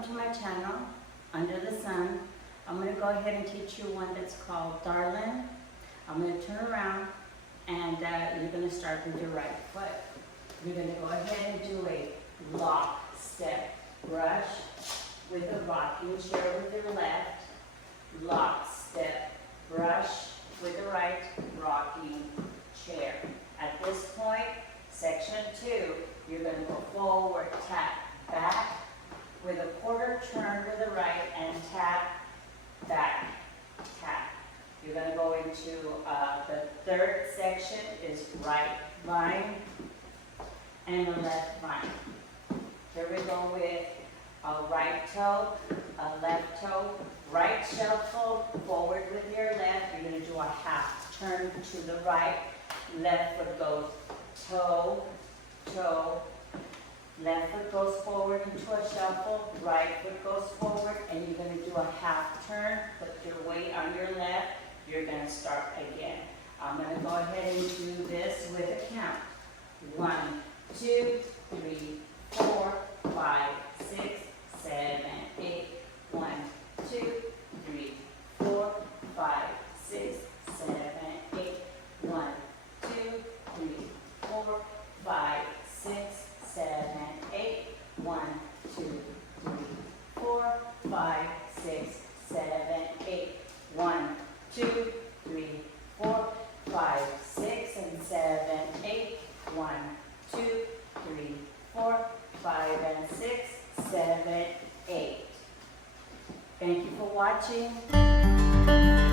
Welcome to my channel, Under the Sun. I'm going to go ahead and teach you one that's called Darlin. I'm going to turn around and you're going to start with your right foot. You're going to go ahead and do a lock, step, brush with a rocking chair with your left, lock, step, brush with the right, rocking chair. At this point, section 2, you're going to go forward, tap, back, with a quarter turn with the right and tap, back, tap. You're going to go into the third section is right line and a left line. Here we go with a right toe, a left toe, right shuffle, forward with your left. You're going to do a half turn to the right. Left foot goes toe, toe. Left foot goes forward into a shuffle, right foot goes forward, and you're going to do a half turn, put your weight on your left, you're going to start again. I'm going to go ahead and do this with a count. 1, 2, 3, 4, 5, 6, 7, 8. 1, 2, 3, 4, 5, 6, 7, 8. 1, 2, 3, 4, 5, 6, 7, 8. 1, 2, 3, 4, 5, 6, 7, 8. 1, 2, 3, 4, 5, 6, and 7, 8. 1, 2, 3, 4, 5, and 6, 7, 8. Thank you for watching.